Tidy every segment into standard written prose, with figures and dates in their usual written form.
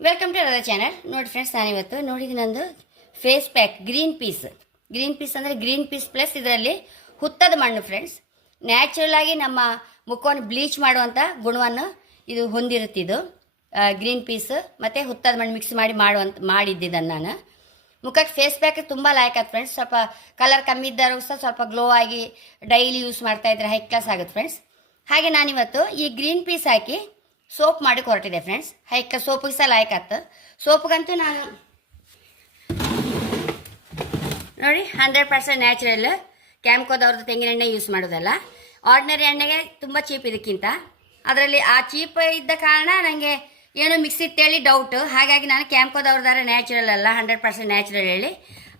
Welcome to our channel. ನೋಡಿ friends, ನಾನಿವತ್ತು ನೋಡಿದ್ದು ನಂದು ಫೇಸ್ ಪ್ಯಾಕ್ ಗ್ರೀನ್ ಪೀಸ್ ಅಂದರೆ ಗ್ರೀನ್ ಪೀಸ್ ಪ್ಲಸ್ ಇದರಲ್ಲಿ ಹುತ್ತದ ಮಣ್ಣು ಫ್ರೆಂಡ್ಸ್. ನ್ಯಾಚುರಲ್ ಆಗಿ ನಮ್ಮ ಮುಖವನ್ನು ಬ್ಲೀಚ್ ಮಾಡುವಂಥ ಗುಣವನ್ನು ಇದು ಹೊಂದಿರುತ್ತಿದ್ದು ಗ್ರೀನ್ ಪೀಸ್ ಮತ್ತು ಹುತ್ತದ ಮಣ್ಣು ಮಿಕ್ಸ್ ಮಾಡಿದ್ದಿದ್ದನ್ನು ನಾನು ಮುಖಕ್ಕೆ ಫೇಸ್ ಪ್ಯಾಕ್ ತುಂಬ ಲೈಕ್ ಆಗುತ್ತೆ ಫ್ರೆಂಡ್ಸ್. ಸ್ವಲ್ಪ ಕಲರ್ ಕಮ್ಮಿ ಇದ್ದರೂ ಸಹ ಸ್ವಲ್ಪ ಗ್ಲೋ ಆಗಿ ಡೈಲಿ ಯೂಸ್ ಮಾಡ್ತಾಯಿದ್ರೆ ಹೈ ಕ್ಲಾಸ್ ಆಗುತ್ತೆ ಫ್ರೆಂಡ್ಸ್. ಹಾಗೆ ನಾನಿವತ್ತು ಈ ಗ್ರೀನ್ ಪೀಸ್ ಹಾಕಿ ಸೋಪ್ ಮಾಡಿ ಹೊರಟಿದೆ ಫ್ರೆಂಡ್ಸ್. ಸೋಪಿಗೆ ಸಹ ಲಾಯ್ಕ್ ಆಯ್ತು. ಸೋಪ್ಗಂತೂ ನಾನು ನೋಡಿ 100% ನ್ಯಾಚುರಲ್ ಕ್ಯಾಂಕೋದವ್ರದ್ದು ತೆಂಗಿನ ಎಣ್ಣೆ ಯೂಸ್ ಮಾಡೋದಲ್ಲ. ಆರ್ಡಿನರಿ ಎಣ್ಣೆಗೆ ತುಂಬ ಚೀಪ್ ಇದಕ್ಕಿಂತ. ಅದರಲ್ಲಿ ಆ ಚೀಪ್ ಇದ್ದ ಕಾರಣ ನನಗೆ ಏನೋ ಮಿಕ್ಸ್ ಇತ್ತೇಳಿ ಡೌಟು. ಹಾಗಾಗಿ ನಾನು ಕ್ಯಾಂಕೋದವ್ರದಾರ ನ್ಯಾಚುರಲ್ ಅಲ್ಲ 100% ನ್ಯಾಚುರಲ್ ಹೇಳಿ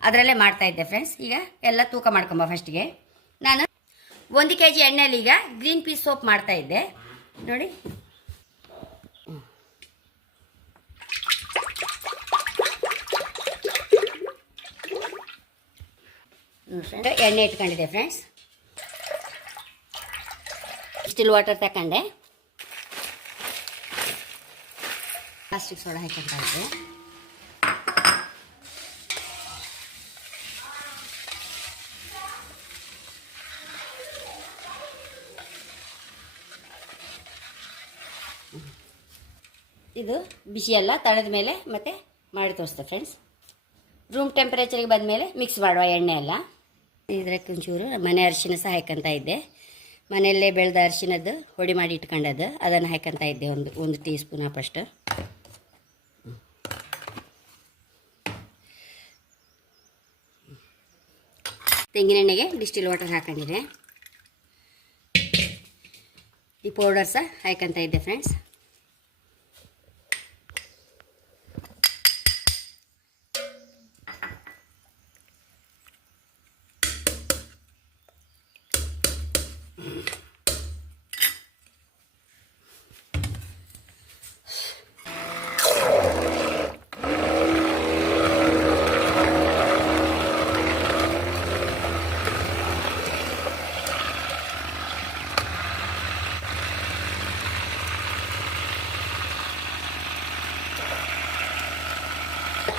ಅದರಲ್ಲೇ ಮಾಡ್ತಾಯಿದ್ದೆ ಫ್ರೆಂಡ್ಸ್. ಈಗ ಎಲ್ಲ ತೂಕ ಮಾಡ್ಕೊಂಬ. ಫಸ್ಟಿಗೆ ನಾನು 1 kg ಎಣ್ಣೆಯಲ್ಲಿ ಈಗ ಗ್ರೀನ್ ಪೀಸ್ ಸೋಪ್ ಮಾಡ್ತಾಯಿದ್ದೆ ನೋಡಿ. ಎಣ್ಣೆ ಇಟ್ಕೊಂಡಿದ್ದೆ ಫ್ರೆಂಡ್ಸ್. ಸ್ಟಿಲ್ ವಾಟರ್ ತಗೊಂಡೆ. ಪ್ಲಾಸ್ಟಿಕ್ ಸೋಡಾ ಹಾಕ್ತಾ ಇದ್ದೆ. ಇದು ಬಿಸಿ ಎಲ್ಲ ತಳದ ಮೇಲೆ ಮತ್ತೆ ಮಾಡಿ ತೋರಿಸ್ತೆ ಫ್ರೆಂಡ್ಸ್. ರೂಮ್ ಟೆಂಪರೇಚರ್ಗೆ ಬಂದ ಮೇಲೆ ಮಿಕ್ಸ್ ಮಾಡುವ ಎಣ್ಣೆ ಎಲ್ಲ. ಇದಕ್ಕೆ ಒಂಚೂರು ಮನೆ ಅರಿಶಿನ ಸಹ ಹಾಕಂತ ಇದ್ದೆ. ಮನೆಯಲ್ಲೇ ಬೆಳೆದ ಅರಿಶಿನದ್ದು ಹೊಡಿ ಮಾಡಿ ಇಟ್ಕೊಂಡದ್ದು ಅದನ್ನು ಹಾಕಂತ ಇದ್ದೆ. ಒಂದು ಟೀ ಸ್ಪೂನ್ ಫಸ್ಟ್. ತೆಂಗಿನ ಎಣ್ಣೆಗೆ ಡಿಸ್ಟಿಲ್ ವಾಟರ್ ಹಾಕೊಂಡಿದೆ. ಈ ಪೌಡರ್ ಸಹ ಹಾಕಂತ ಇದ್ದೆ ಫ್ರೆಂಡ್ಸ್.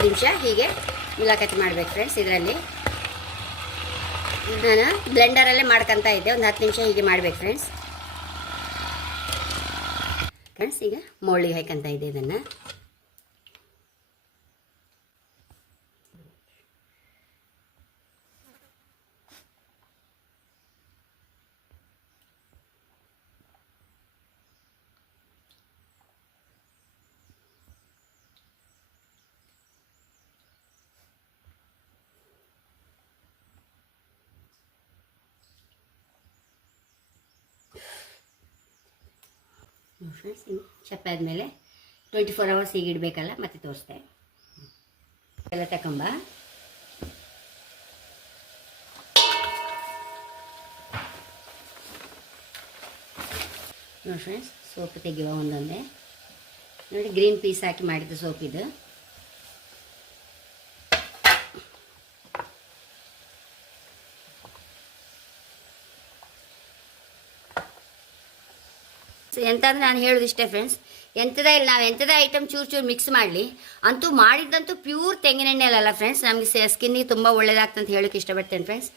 ನಿಮಿಷ ಹೀಗೆ ಮುಲಾಕಾತಿ ಮಾಡಬೇಕು ಫ್ರೆಂಡ್ಸ್. ಇದರಲ್ಲಿ ನಾನು ಬ್ಲೆಂಡರಲ್ಲೇ ಮಾಡ್ಕೊತಾ ಇದ್ದೆ. ಒಂದು 10 ನಿಮಿಷ ಹೀಗೆ ಮಾಡಬೇಕು ಫ್ರೆಂಡ್ಸ್. ಈಗ ಮೋಳಿಗೆ ಹಾಕಂತ ಇದ್ದೆ ಇದನ್ನು. ಫ್ರೆಂಡ್ಸ್, ಇನ್ನು ಚಪ್ಪೆ ಆದಮೇಲೆ 24 hours ಹೀಗೆ ಇಡಬೇಕಲ್ಲ, ಮತ್ತೆ ತೋರಿಸ್ತೆ. ಎಲ್ಲ ತಗೊಂಬ. ನೋಡಿ ಫ್ರೆಂಡ್ಸ್, ಸೋಪ್ ತೆಗೆಯುವ ಒಂದೊಂದೇ. ನೋಡಿ, ಗ್ರೀನ್ ಪೀಸ್ ಹಾಕಿ ಮಾಡಿದ್ದು ಸೋಪ್ ಇದು. ಎಂತಂದ್ರೆ ನಾನು ಹೇಳೋದು ಇಷ್ಟೇ ಫ್ರೆಂಡ್ಸ್, ನಾವು ಎಂಥದೇ ಐಟಮ್ ಚೂರು ಮಿಕ್ಸ್ ಮಾಡಲಿ, ಅಂತೂ ಮಾಡಿದ್ದಂತೂ ಪ್ಯೂರ್ ತೆಂಗಿನ ಎಣ್ಣೆ ಅಲ್ಲ ಫ್ರೆಂಡ್ಸ್. ನಮಗೆ ಸ್ಕಿನ್ನಿಗೆ ತುಂಬ ಒಳ್ಳೇದಾಗ್ತದೆ ಅಂತ ಹೇಳೋಕ್ಕೆ ಇಷ್ಟಪಡ್ತೇನೆ ಫ್ರೆಂಡ್ಸ್.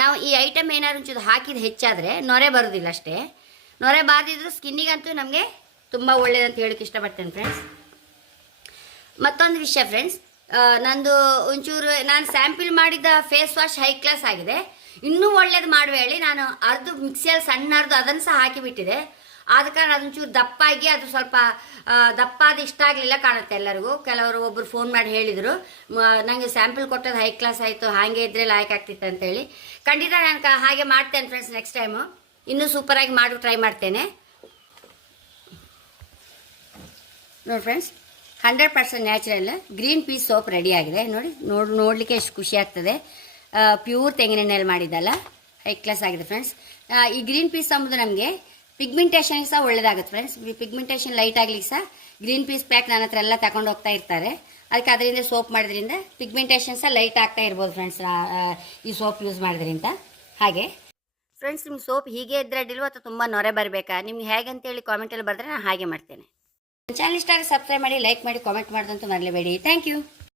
ನಾವು ಈ ಐಟಮ್ ಏನಾದ್ರು ಒಂಚೂರು ಹಾಕಿದ ಹೆಚ್ಚಾದರೆ ನೊರೆ ಬರೋದಿಲ್ಲ ಅಷ್ಟೇ. ನೊರೆ ಬಾರದಿದ್ರು ಸ್ಕಿನ್ನಿಗಂತೂ ನಮಗೆ ತುಂಬ ಒಳ್ಳೇದಂತ ಹೇಳೋಕ್ಕೆ ಇಷ್ಟಪಡ್ತೇನೆ ಫ್ರೆಂಡ್ಸ್. ಮತ್ತೊಂದು ವಿಷಯ ಫ್ರೆಂಡ್ಸ್, ನಂದು ಒಂಚೂರು ನಾನು ಸ್ಯಾಂಪಲ್ ಮಾಡಿದ್ದ ಫೇಸ್ ವಾಶ್ ಹೈ ಕ್ಲಾಸ್ ಆಗಿದೆ. ಇನ್ನೂ ಒಳ್ಳೇದು ಮಾಡುವ ಹೇಳಿ ನಾನು ಅರ್ದು ಮಿಕ್ಸಿಯಲ್ಲಿ ಸಣ್ಣ ಅರ್ದು ಅದನ್ನು ಸಹ ಹಾಕಿಬಿಟ್ಟಿದೆ. ಆದ ಕಾರಣ ಅದೊಂಚೂರು ದಪ್ಪಾಗಿ ಅದು ಸ್ವಲ್ಪ ದಪ್ಪಾದ ಇಷ್ಟ ಆಗಲಿಲ್ಲ ಕಾಣುತ್ತೆ ಎಲ್ಲರಿಗೂ. ಒಬ್ಬರು ಫೋನ್ ಮಾಡಿ ಹೇಳಿದರು, ನನಗೆ ಸ್ಯಾಂಪಲ್ ಕೊಟ್ಟದ್ದು ಹೈ ಕ್ಲಾಸ್ ಆಯಿತು, ಹಾಗೆ ಇದ್ರೆ ಲಾಯ್ಕ್ ಆಗ್ತಿತ್ತು ಅಂತೇಳಿ. ಖಂಡಿತ ನಾನು ಹಾಗೆ ಮಾಡ್ತೇನೆ ಫ್ರೆಂಡ್ಸ್. ನೆಕ್ಸ್ಟ್ ಟೈಮು ಇನ್ನೂ ಸೂಪರಾಗಿ ಮಾಡಿ ಟ್ರೈ ಮಾಡ್ತೇನೆ. ನೋಡಿ friends, 100% natural green piece soap ready ಆಗಿದೆ. ನೋಡಲಿಕ್ಕೆ ಎಷ್ಟು ಖುಷಿ ಆಗ್ತದೆ. ಪ್ಯೂರ್ ತೆಂಗಿನೆಣ್ಣೆಯಲ್ಲಿ ಮಾಡಿದ್ದಲ್ಲ, ಹೈ ಕ್ಲಾಸ್ ಆಗಿದೆ ಫ್ರೆಂಡ್ಸ್. ಈ ಗ್ರೀನ್ ಪೀಸ್ ಅಂಬುದು ನಮಗೆ ಪಿಗ್ಮೆಂಟೇಷನ್ಗೆ ಸಹ ಒಳ್ಳೇದಾಗುತ್ತೆ ಫ್ರೆಂಡ್ಸ್. ಪಿಗ್ಮೆಂಟೇಷನ್ ಲೈಟ್ ಆಗ್ಲಿಕ್ಕೆ ಸಹ ಗ್ರೀನ್ ಪೀಸ್ ಪ್ಯಾಕ್ ನನ್ನ ಹತ್ರ ಎಲ್ಲ ತಗೊಂಡು ಹೋಗ್ತಾ ಇರ್ತಾರೆ. ಅದಕ್ಕೆ ಅದರಿಂದ ಸೋಪ್ ಮಾಡೋದ್ರಿಂದ ಪಿಗ್ಮೆಂಟೇಷನ್ ಸಹ ಲೈಟ್ ಆಗ್ತಾ ಇರ್ಬೋದು ಫ್ರೆಂಡ್ಸ್, ಈ ಸೋಪ್ ಯೂಸ್ ಮಾಡೋದ್ರಿಂದ. ಹಾಗೆ ಫ್ರೆಂಡ್ಸ್, ನಿಮ್ಮ ಸೋಪ್ ಹೀಗೆ ಇದ್ರೆ ಅಡ್ಡಿಲ್ವ ಅಥವಾ ತುಂಬ ನೊರೆ ಬರಬೇಕಾ? ನಿಮ್ಗೆ ಹೇಗೆ ಅಂತೇಳಿ ಕಾಮೆಂಟಲ್ಲಿ ಬರೆದ್ರೆ ನಾನು ಹಾಗೆ ಮಾಡ್ತೇನೆ. ಚಾನಲ್ ಇಷ್ಟ ಆದರೆ ಸಬ್ಸ್ಕ್ರೈಬ್ ಮಾಡಿ, ಲೈಕ್ ಮಾಡಿ, ಕಾಮೆಂಟ್ ಮಾಡೋದಂತೂ ಮರಲೇಬೇಡಿ. Thank you.